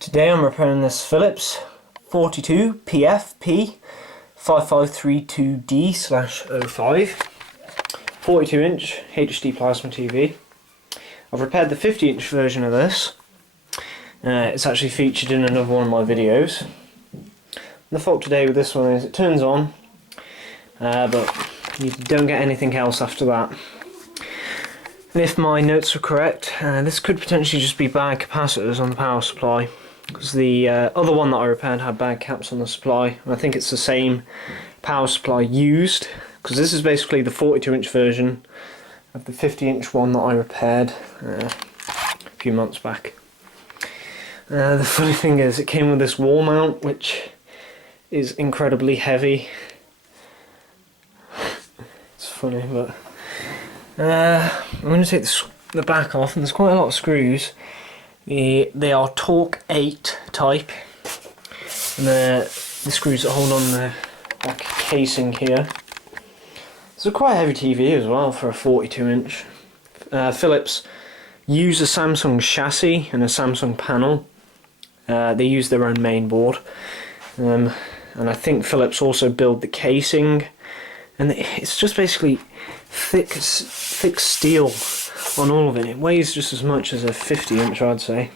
Today I'm repairing this Philips 42 PFP 5532D/05 42-inch HD plasma TV. I've repaired the 50-inch version of this. It's actually featured in another one of my videos. And the fault today with this one is it turns on, but you don't get anything else after that. And if my notes are correct, this could potentially just be bad capacitors on the power supply, because the other one that I repaired had bad caps on the supply, and I think it's the same power supply used, because this is basically the 42-inch version of the 50-inch one that I repaired a few months back. The funny thing is, it came with this wall mount, which is incredibly heavy. It's funny, but I'm going to take the back off, and there's quite a lot of screws. They are Torque 8 type, and the screws that hold on the back casing here. It's a quite heavy TV as well for a 42-inch. Philips use a Samsung chassis and a Samsung panel. They use their own main board, and I think Philips also build the casing, and it's just basically thick steel on all of it. It weighs just as much as a 50-inch, I'd say.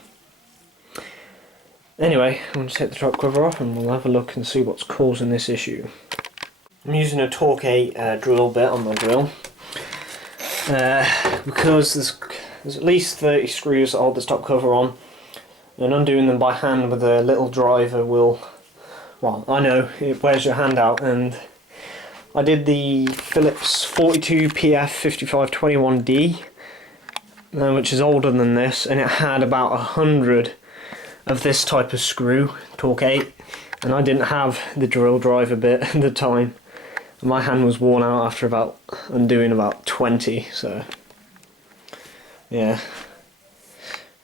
Anyway, I'm going to take the top cover off and we'll have a look and see what's causing this issue. I'm using a Torque 8 drill bit on my drill, because there's at least 30 screws that hold this top cover on, and undoing them by hand with a little driver will, well, I know it wears your hand out, and I did the Philips 42 PF5521D, which is older than this, and it had about 100 of this type of screw, Torque 8, and I didn't have the drill driver bit at the time. My hand was worn out after undoing about 20, so yeah.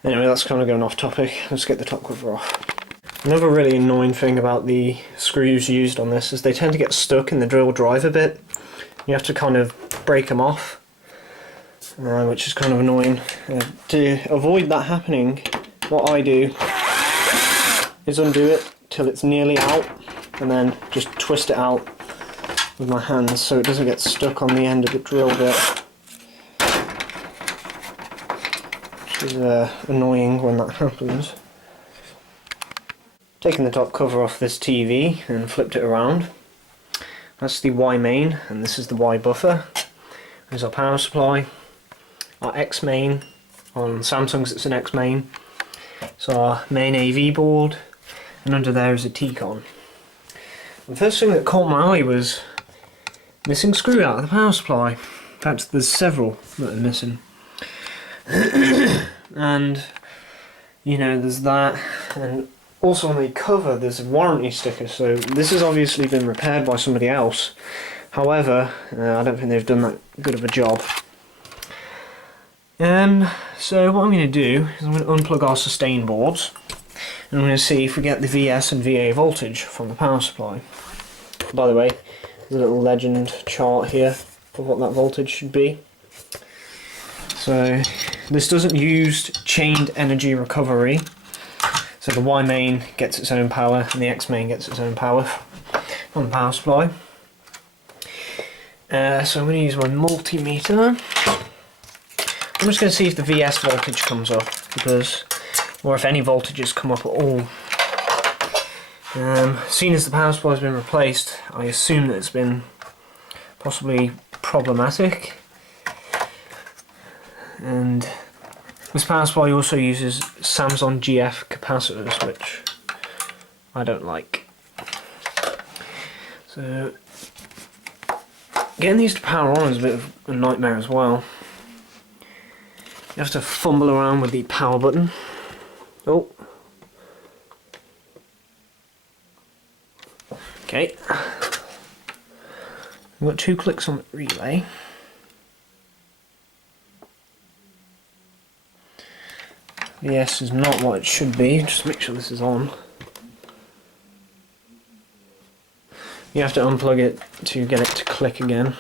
Anyway, that's kind of going off topic. Let's get the top cover off. Another really annoying thing about the screws used on this is they tend to get stuck in the drill driver bit. You have to kind of break them off, which is kind of annoying. To avoid that happening, what I do is undo it till it's nearly out, and then just twist it out with my hands so it doesn't get stuck on the end of the drill bit, which is annoying when that happens. Taking the top cover off this TV and flipped it around. That's the Y main, and this is the Y buffer. There's our power supply, our X main. On Samsung's it's an X main. So our main AV board, and under there is a T-con. The first thing that caught my eye was missing screw out of the power supply. In fact, there's several that are missing. And you know, there's that, and also on the cover there's a warranty sticker, so this has obviously been repaired by somebody else. However, I don't think they've done that good of a job. So what I'm going to do is I'm going to unplug our sustain boards, and I'm going to see if we get the VS and VA voltage from the power supply. By the way, there's a little legend chart here for what that voltage should be. So this doesn't use chained energy recovery, so the Y main gets its own power and the X main gets its own power on the power supply. So I'm going to use my multimeter. I'm just going to see if the VS voltage comes up, or if any voltages come up at all. Seeing as the power supply has been replaced, I assume that it's been possibly problematic. And this power supply also uses Samsung GF capacitors, which I don't like. So getting these to power on is a bit of a nightmare as well. You have to fumble around with the power button. Oh. Okay. We've got 2 clicks on the relay. VS is not what it should be, just make sure this is on. You have to unplug it to get it to click again.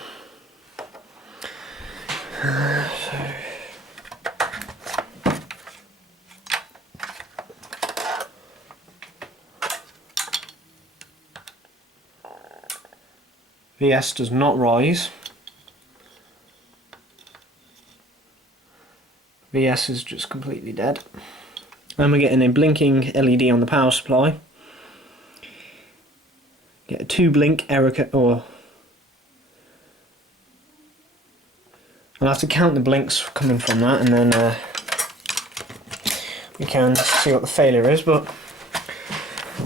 VS does not rise. VS is just completely dead. And we're getting a blinking LED on the power supply. Get a 2 blink error code, or I'll have to count the blinks coming from that, and then we can see what the failure is. But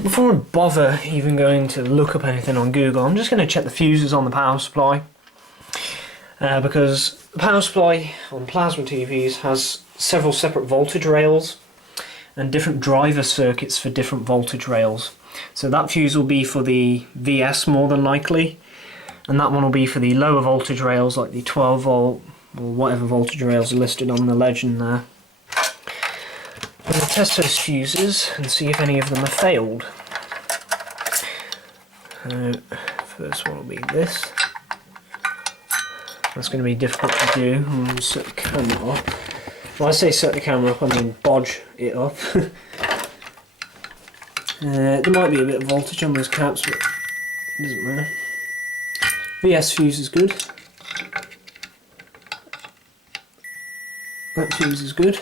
before I bother even going to look up anything on Google, I'm just going to check the fuses on the power supply, because the power supply on plasma TVs has several separate voltage rails and different driver circuits for different voltage rails. So that fuse will be for the VS more than likely, and that one will be for the lower voltage rails, like the 12 volt or whatever voltage rails are listed on the legend there. I'm going to test those fuses and see if any of them have failed. First one will be this. That's going to be difficult to do. I'm going to set the camera up. When I say set the camera up, I mean bodge it up. There might be a bit of voltage on those caps, but it doesn't matter. VS fuse is good. That fuse is good.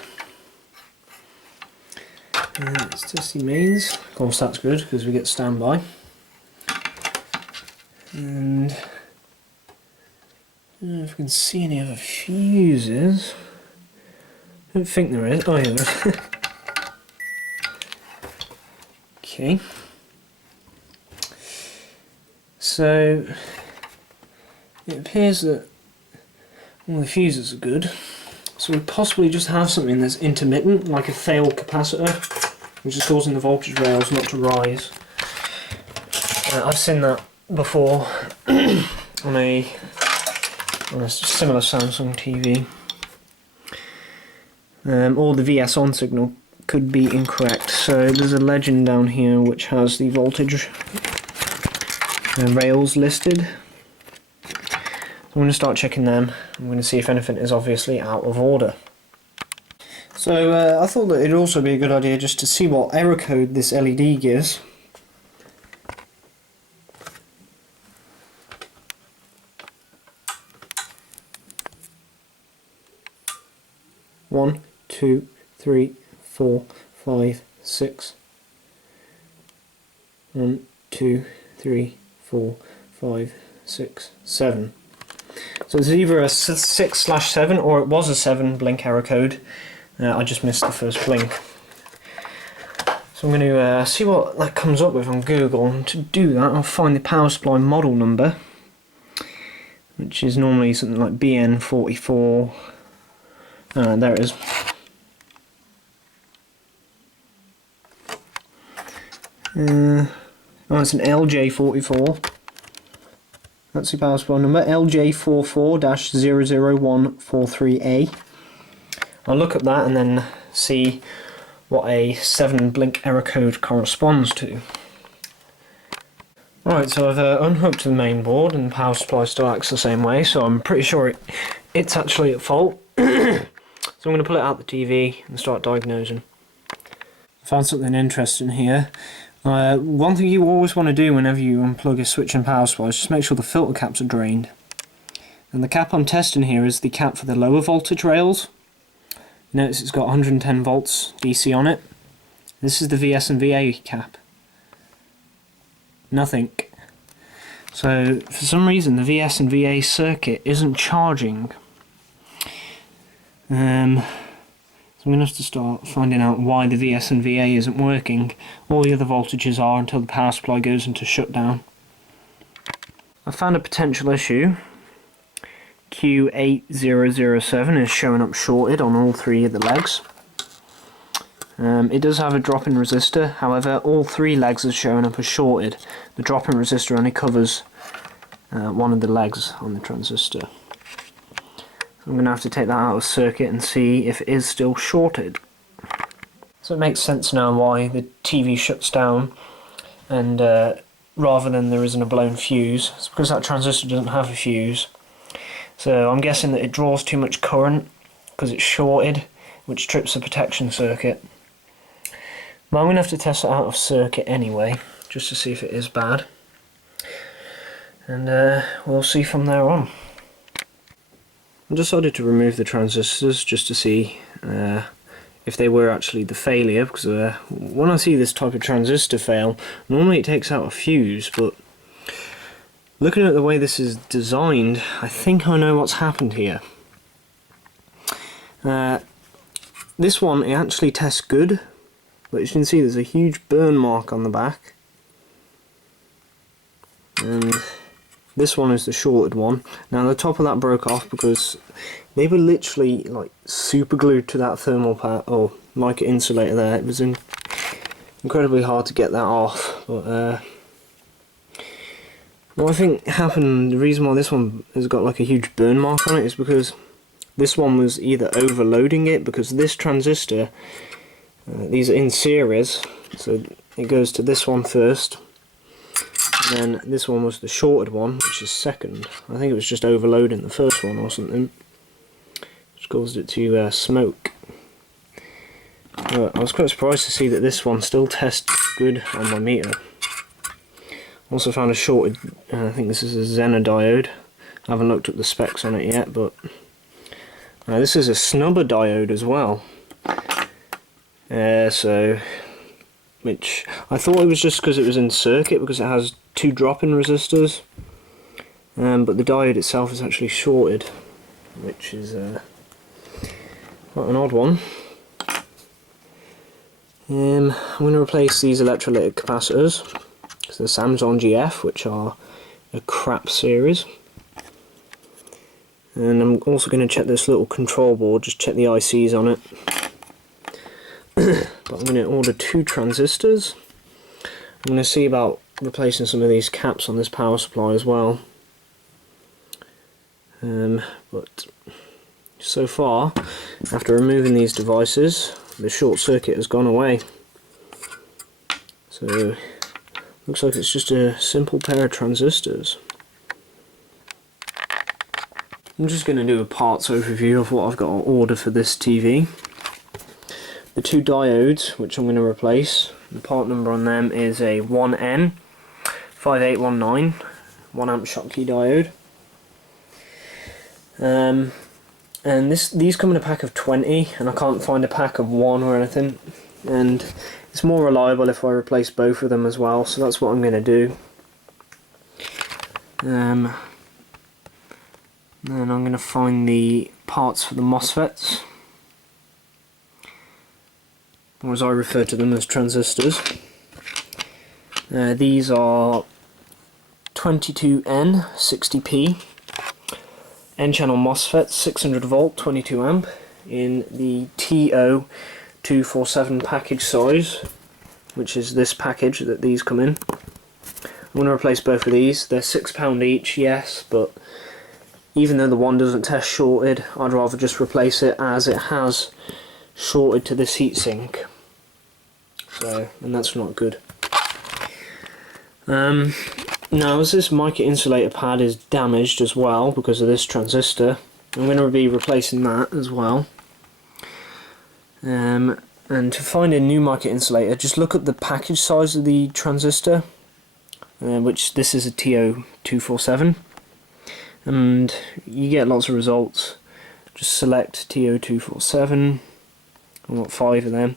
Let's test the mains. Of course that's good because we get standby. And I don't know if we can see any other fuses. I don't think there is. Oh yeah, there is. Okay. So it appears that all the fuses are good. So we possibly just have something that's intermittent, like a failed capacitor, which is causing the voltage rails not to rise. I've seen that before on a similar Samsung TV. Or the VS on signal could be incorrect. So there's a legend down here which has the voltage rails listed. I'm going to start checking them. I'm going to see if anything is obviously out of order. So I thought that it'd also be a good idea just to see what error code this LED gives. One, 2, 3, 4, 5, 6. 1, 2, 3, 4, 5, 6, 7. So it's either a 6/7 or it was a 7 blink error code. I just missed the first blink. So I'm going to see what that comes up with on Google, and to do that I'll find the power supply model number, which is normally something like BN44. There it is. Oh, it's an Lj440. That's the power supply number, Lj4400143A. I'll look at that and then see what a 7 blink error code corresponds to. Right, so I've unhooked the main board and the power supply still acts the same way, so I'm pretty sure it's actually at fault. So I'm going to pull it out the TV and start diagnosing. I found something interesting here. One thing you always want to do whenever you unplug a switch and power supply is just make sure the filter caps are drained. And the cap I'm testing here is the cap for the lower voltage rails. Notice it's got 110 volts DC on it. This is the VS and VA cap. Nothing. So for some reason the VS and VA circuit isn't charging. So I'm going to have to start finding out why the VS and VA isn't working. All the other voltages are until the power supply goes into shutdown. I found a potential issue. Q8007 is showing up shorted on all 3 of the legs. It does have a drop-in resistor, however all 3 legs are showing up as shorted. The drop-in resistor only covers one of the legs on the transistor. I'm going to have to take that out of circuit and see if it is still shorted. So it makes sense now why the TV shuts down and rather than there isn't a blown fuse. It's because that transistor doesn't have a fuse. So I'm guessing that it draws too much current because it's shorted, which trips the protection circuit. But I'm going to have to test it out of circuit anyway, just to see if it is bad. And we'll see from there on. I decided to remove the transistors just to see if they were actually the failure, because when I see this type of transistor fail, normally it takes out a fuse, but looking at the way this is designed, I think I know what's happened here. This one, it actually tests good, but as you can see there's a huge burn mark on the back. And this one is the shorted one. Now the top of that broke off because they were literally like super glued to that thermal pad or mica insulator there. It was incredibly hard to get that off. But what I think happened, the reason why this one has got like a huge burn mark on it is because this one was either overloading it, because this transistor, these are in series, so it goes to this one first, and then this one was the shorted one, which is second. I think it was just overloading the first one or something, which caused it to smoke. But I was quite surprised to see that this one still tests good on my meter. Also found a shorted, I think this is a Zener diode. I haven't looked at the specs on it yet, but this is a snubber diode as well. Which I thought it was just because it was in circuit, because it has 2 drop-in resistors, but the diode itself is actually shorted, which is quite an odd one. I'm going to replace these electrolytic capacitors, because they're Samsung GF, which are a crap series. And I'm also going to check this little control board, just check the ICs on it. But I'm going to order 2 transistors. I'm going to see about replacing some of these caps on this power supply as well. But so far, after removing these devices, the short circuit has gone away. So, looks like it's just a simple pair of transistors. I'm just going to do a parts overview of what I've got to order for this TV. The 2 diodes, which I'm going to replace, the part number on them is a 1N5819 1 amp Schottky diode. And these come in a pack of 20, and I can't find a pack of 1 or anything. And it's more reliable if I replace both of them as well, so that's what I'm going to do. Then I'm going to find the parts for the MOSFETs, or as I refer to them as transistors. These are 22N60P N-channel MOSFETs, 600 volt, 22 amp, in the TO247 package size, which is this package that these come in. I'm going to replace both of these. They're £6 each, yes, but even though the one doesn't test shorted, I'd rather just replace it, as it has shorted to this heatsink. So, and that's not good. Now, as this mica insulator pad is damaged as well because of this transistor, I'm going to be replacing that as well. And to find a new mica insulator, just look at the package size of the transistor, which this is a TO247. And you get lots of results. Just select TO247, I've got 5 of them,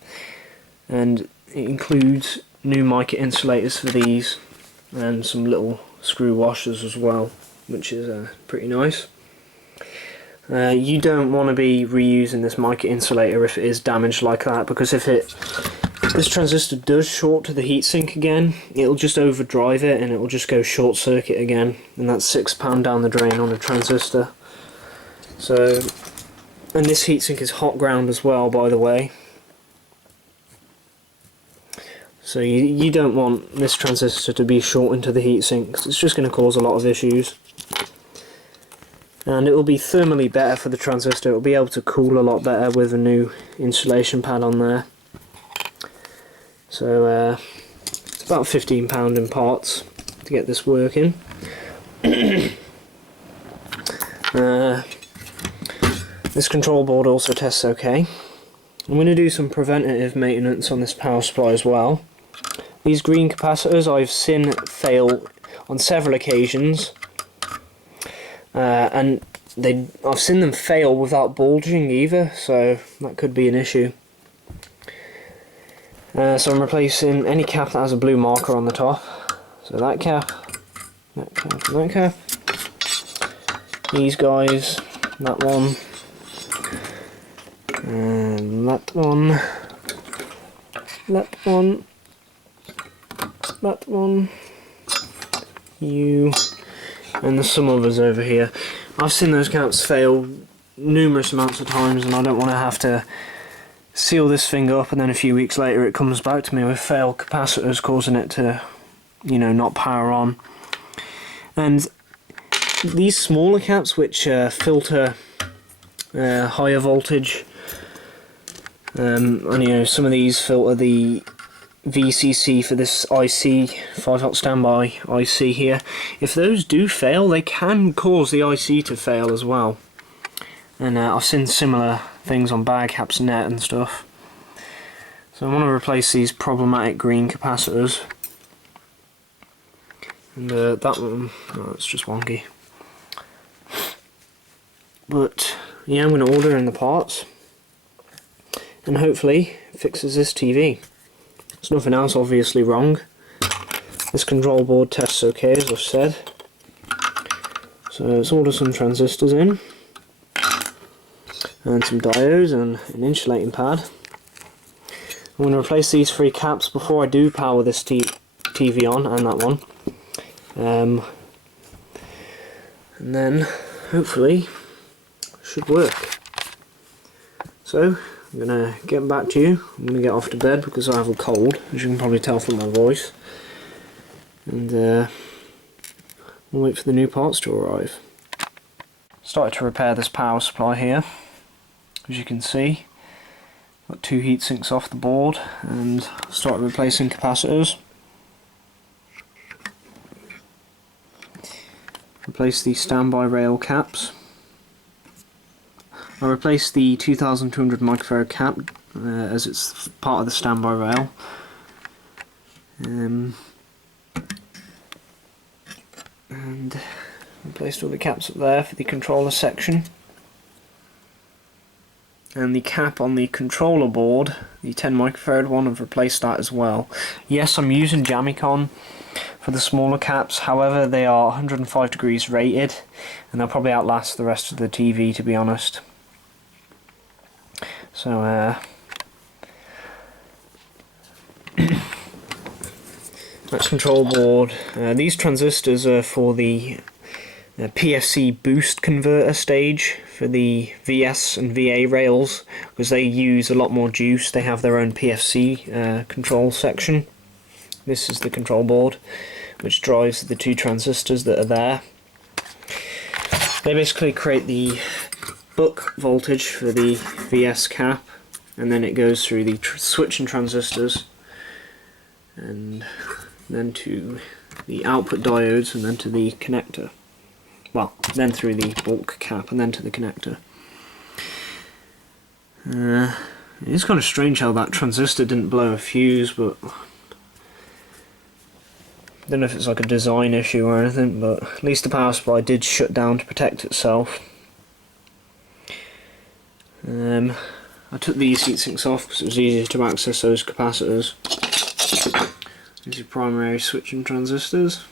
and it includes new mica insulators for these, and some little screw washers as well, which is pretty nice. You don't want to be reusing this mica insulator if it is damaged like that, because if this transistor does short to the heatsink again, it'll just overdrive it and it'll just go short circuit again, and that's £6 down the drain on a transistor. So, and this heatsink is hot ground as well, by the way. So you don't want this transistor to be short into the heatsink, because it's just going to cause a lot of issues. And it will be thermally better for the transistor. It will be able to cool a lot better with a new insulation pad on there. So it's about £15 in parts to get this working. This control board also tests okay. I'm going to do some preventative maintenance on this power supply as well. These green capacitors I've seen fail on several occasions, and I've seen them fail without bulging either, so that could be an issue. So I'm replacing any cap that has a blue marker on the top. So that cap, that cap, and that cap. These guys, that one, and that one, that one, that one, you, and there's some others over here. I've seen those caps fail numerous amounts of times, and I don't want to have to seal this thing up and then a few weeks later it comes back to me with failed capacitors, causing it to, you know, not power on. And these smaller caps, which filter higher voltage, and you know, some of these filter the VCC for this IC, 5V standby IC here. If those do fail, they can cause the IC to fail as well. And I've seen similar things on bag caps and net and stuff. So I want to replace these problematic green capacitors. And that one, oh, it's just wonky. But yeah, I'm going to order in the parts, and hopefully it fixes this TV. There's nothing else obviously wrong. This control board tests okay, as I've said. So let's order some transistors in, and some diodes and an insulating pad. I'm going to replace these 3 caps before I do power this TV on, and that one. And then hopefully it should work. So I'm going to get back to you. I'm going to get off to bed because I have a cold, as you can probably tell from my voice. And we'll wait for the new parts to arrive. Started to repair this power supply here. As you can see, got 2 heat sinks off the board and started replacing capacitors. Replace the standby rail caps. I replaced the 2200 microfarad cap as it's part of the standby rail. And replaced all the caps up there for the controller section. And the cap on the controller board, the 10 microfarad one, I've replaced that as well. Yes, I'm using Jamicon for the smaller caps, however they are 105 degrees rated, and they'll probably outlast the rest of the TV, to be honest. So that's control board. These transistors are for the PFC boost converter stage for the VS and VA rails, because they use a lot more juice. They have their own PFC control section. This is the control board which drives the 2 transistors that are there. They basically create the buck voltage for the VS cap, and then it goes through the switching transistors and then to the output diodes, and then to the connector. Well, then through the bulk cap and then to the connector. It's kind of strange how that transistor didn't blow a fuse, but I don't know if it's like a design issue or anything, but at least the power supply did shut down to protect itself. I took these heat sinks off because it was easier to access those capacitors. These are primary switching transistors.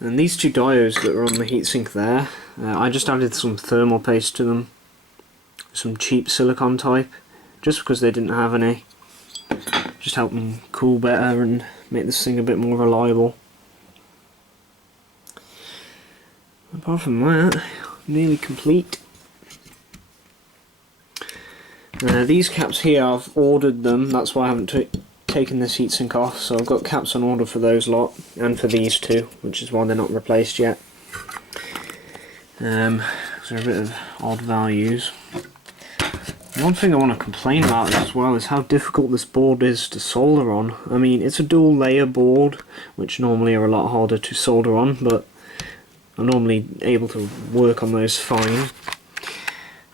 And these 2 diodes that are on the heatsink there, I just added some thermal paste to them, some cheap silicon type, just because they didn't have any. Just help them cool better and make this thing a bit more reliable. Apart from that, nearly complete. These caps here, I've ordered them, that's why I haven't taken this heatsink off, so I've got caps on order for those lot, and for these 2, which is why they're not replaced yet. They're a bit of odd values. One thing I want to complain about as well is how difficult this board is to solder on. I mean, it's a dual layer board, which normally are a lot harder to solder on, but I'm normally able to work on those fine.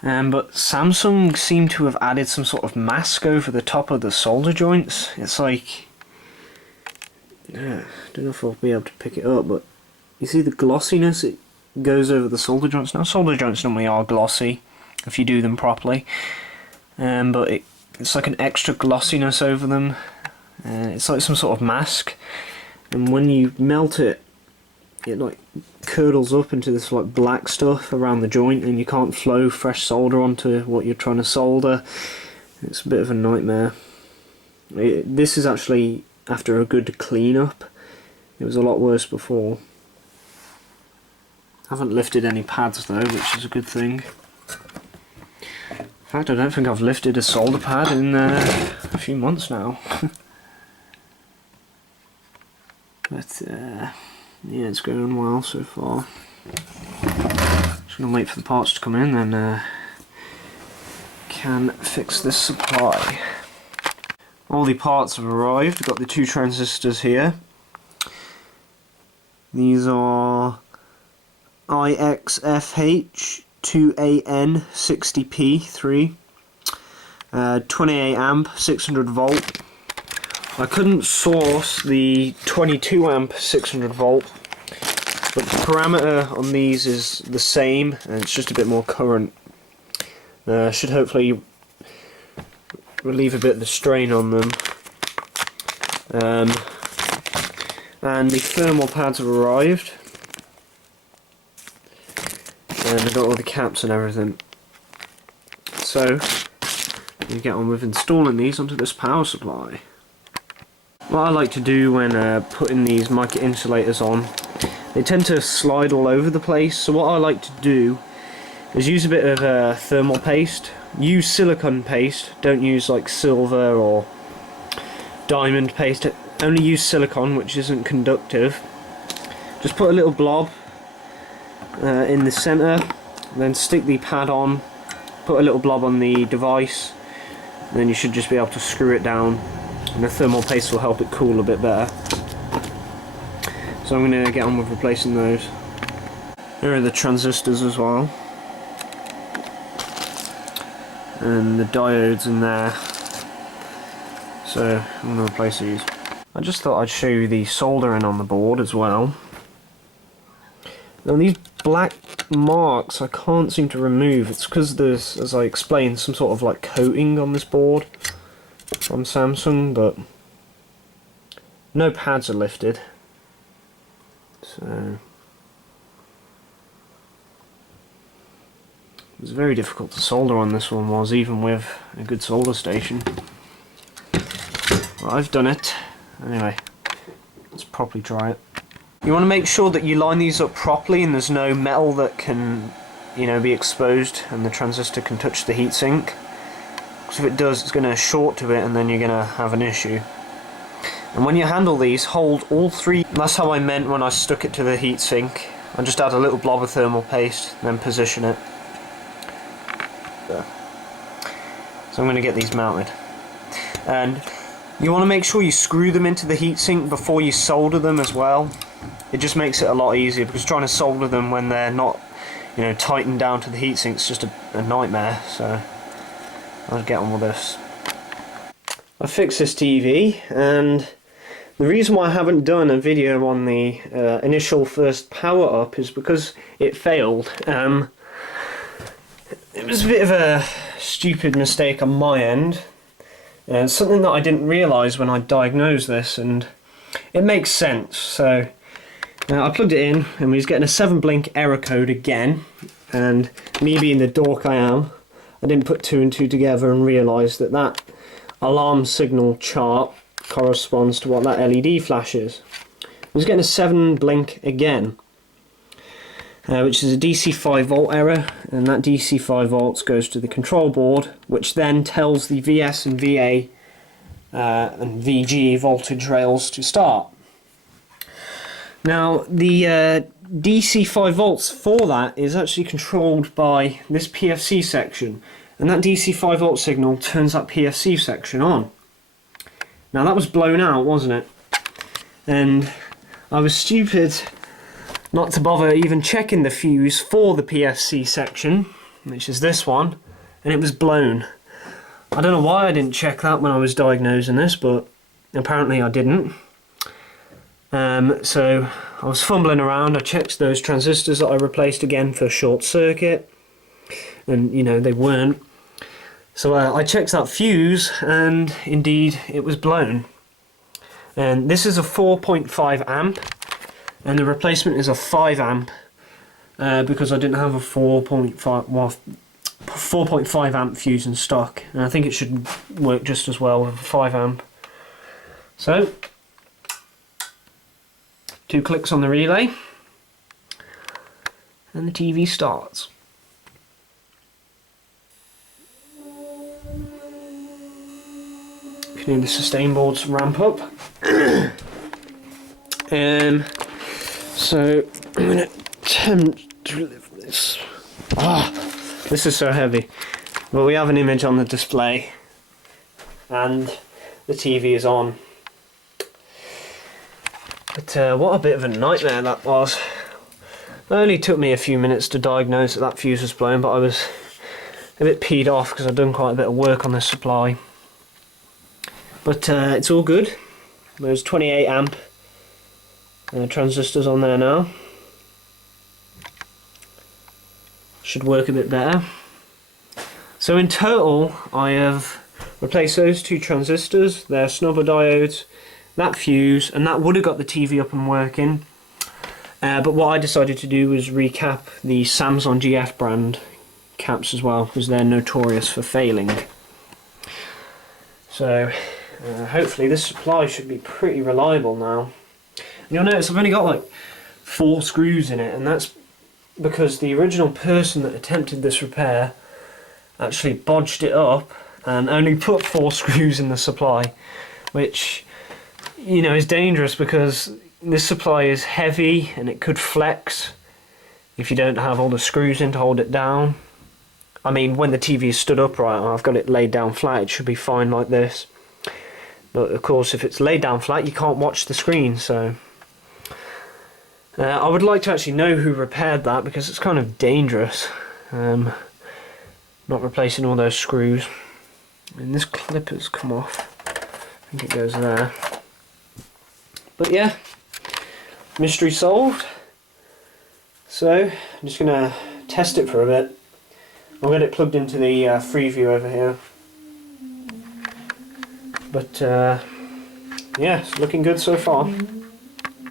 But Samsung seem to have added some sort of mask over the top of the solder joints. It's like, I don't know if I'll be able to pick it up, but you see the glossiness it goes over the solder joints. Now solder joints normally are glossy if you do them properly, but it's like an extra glossiness over them. It's like some sort of mask, and when you melt it, it like curdles up into this like black stuff around the joint, and you can't flow fresh solder onto what you're trying to solder. It's a bit of a nightmare. This is actually after a good clean up. It was a lot worse before. I haven't lifted any pads though, which is a good thing. In fact, I don't think I've lifted a solder pad in a few months now. But yeah, it's going well so far. Just gonna wait for the parts to come in, and can fix this supply. All the parts have arrived. We've got the 2 transistors here. These are IXFH2AN60P3, 28 amp, 600 volt. I couldn't source the 22 amp 600 volt, but the parameter on these is the same, and it's just a bit more current. Should hopefully relieve a bit of the strain on them. And the thermal pads have arrived, and I've got all the caps and everything. So we get on with installing these onto this power supply. What I like to do when putting these mica insulators on, they tend to slide all over the place, so what I like to do is use a bit of thermal paste. Use silicone paste, don't use like silver or diamond paste, only use silicone, which isn't conductive. Just put a little blob in the centre, then stick the pad on, put a little blob on the device, and then you should just be able to screw it down, and the thermal paste will help it cool a bit better. So I'm going to get on with replacing those. Here are the transistors as well, and the diodes in there, so I'm going to replace these. I just thought I'd show you the soldering on the board as well. Now these black marks I can't seem to remove. It's because there's, as I explained, some sort of like coating on this board from Samsung, but no pads are lifted, so it was very difficult to solder on this one, even with a good solder station. Well, I've done it anyway. Let's properly try it. You want to make sure that you line these up properly and there's no metal that can, be exposed and the transistor can touch the heatsink. Because if it does, it's going to short to it and then you're going to have an issue. And when you handle these, hold all 3. That's how I meant when I stuck it to the heatsink. I just add a little blob of thermal paste, then position it. There. So I'm going to get these mounted. And you want to make sure you screw them into the heatsink before you solder them as well. It just makes it a lot easier, because trying to solder them when they're not, tightened down to the heatsink is just a nightmare. So I'll get on with this. I fixed this TV, and the reason why I haven't done a video on the initial first power up is because it failed. It was a bit of a stupid mistake on my end. Something that I didn't realise when I diagnosed this, and it makes sense. So I plugged it in, and we was getting a 7-blink error code again, and me being the dork I am, I didn't put 2 and 2 together and realise that that alarm signal chart corresponds to what that LED flash is. I was getting a 7-blink again, which is a DC 5 volt error, and that DC 5 volts goes to the control board, which then tells the VS and VA and VG voltage rails to start. Now the DC 5 volts for that is actually controlled by this PFC section, and that DC 5 volt signal turns that PFC section on. Now that was blown out, wasn't it? And I was stupid not to bother even checking the fuse for the PFC section, which is this one, and it was blown. I don't know why I didn't check that when I was diagnosing this, but apparently I didn't. So I was fumbling around, I checked those transistors that I replaced again for short circuit, and you know, they weren't. So I checked that fuse, and indeed it was blown. And this is a 4.5 amp, and the replacement is a 5 amp, because I didn't have a 4.5 amp fuse in stock, and I think it should work just as well with a 5 amp. So 2 clicks on the relay and the TV starts. You can hear the sustain boards ramp up. So I'm going to attempt to lift this. This is so heavy. But we have an image on the display and the TV is on. But what a bit of a nightmare that was. It only took me a few minutes to diagnose that that fuse was blown, but I was a bit peed off because I'd done quite a bit of work on this supply. But it's all good. There's 28 amp transistors on there now. Should work a bit better. So in total I have replaced those 2 transistors, their snubber diodes, that fuse, and that would have got the TV up and working. But what I decided to do was recap the Samsung GF brand caps as well, because they're notorious for failing. So hopefully this supply should be pretty reliable now. And you'll notice I've only got like 4 screws in it, and that's because the original person that attempted this repair actually bodged it up and only put 4 screws in the supply, which, you know, is dangerous because this supply is heavy and it could flex if you don't have all the screws in to hold it down. I mean, when the TV is stood upright and I've got it laid down flat, it should be fine like this. But of course, if it's laid down flat, you can't watch the screen. So I would like to actually know who repaired that, because it's kind of dangerous not replacing all those screws. And this clip has come off. I think it goes there. But yeah, mystery solved. So I'm just gonna test it for a bit. I'll get it plugged into the Freeview over here. But yeah, it's looking good so far.